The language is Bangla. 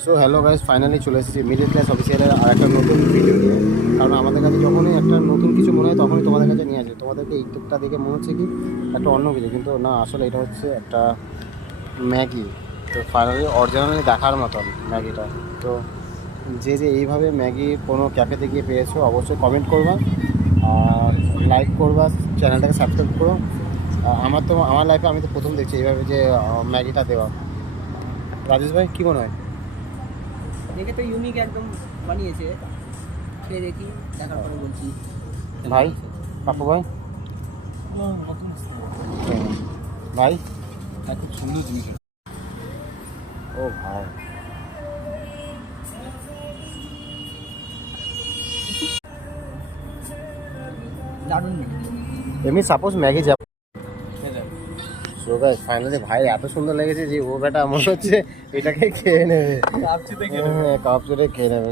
সো হ্যালো গাইস, ফাইনালি চলে এসেছি মিডল ক্লাস অফিসিয়ালের আর একটা নতুন ভিডিও নিয়ে। কারণ আমাদের কাছে যখনই একটা নতুন কিছু মনে হয় তখনই তোমাদের কাছে নিয়ে আসে। তোমাদেরকে এই টিপটা দেখে মনে হচ্ছে কি একটা অন্য কিছু, কিন্তু না, আসলে এটা হচ্ছে একটা ম্যাগি। তো ফাইনালি অরিজিনালি দেখার মতন ম্যাগিটা। তো যে যে এইভাবে ম্যাগি কোনো ক্যাফেতে গিয়ে পেয়েছো অবশ্যই কমেন্ট করবা আর লাইক করবা, চ্যানেলটাকে সাবস্ক্রাইব করো। আমার লাইফে আমি তো প্রথম দেখছি এইভাবে যে ম্যাগিটা দেওয়া। রাজেশ ভাই কী মনে হয়? দেখে তো ইউনিক একদম বানিয়েছে, খেয়ে দেখি, দেখার পরে বলছি। ভাই, পাপু ভাই, ভাই, খুব সুন্দর জিনিস। ও ভাই, দারুণ। এমনি সাপোজ ম্যাগি যাব। সো গাইস, ফাইনালি ভাই এত সুন্দর লেগেছে যে ও বেটা মনে হচ্ছে এটাকে খেয়ে নেবে, কাপচিতে কাপ চুরে খেয়ে নেবে।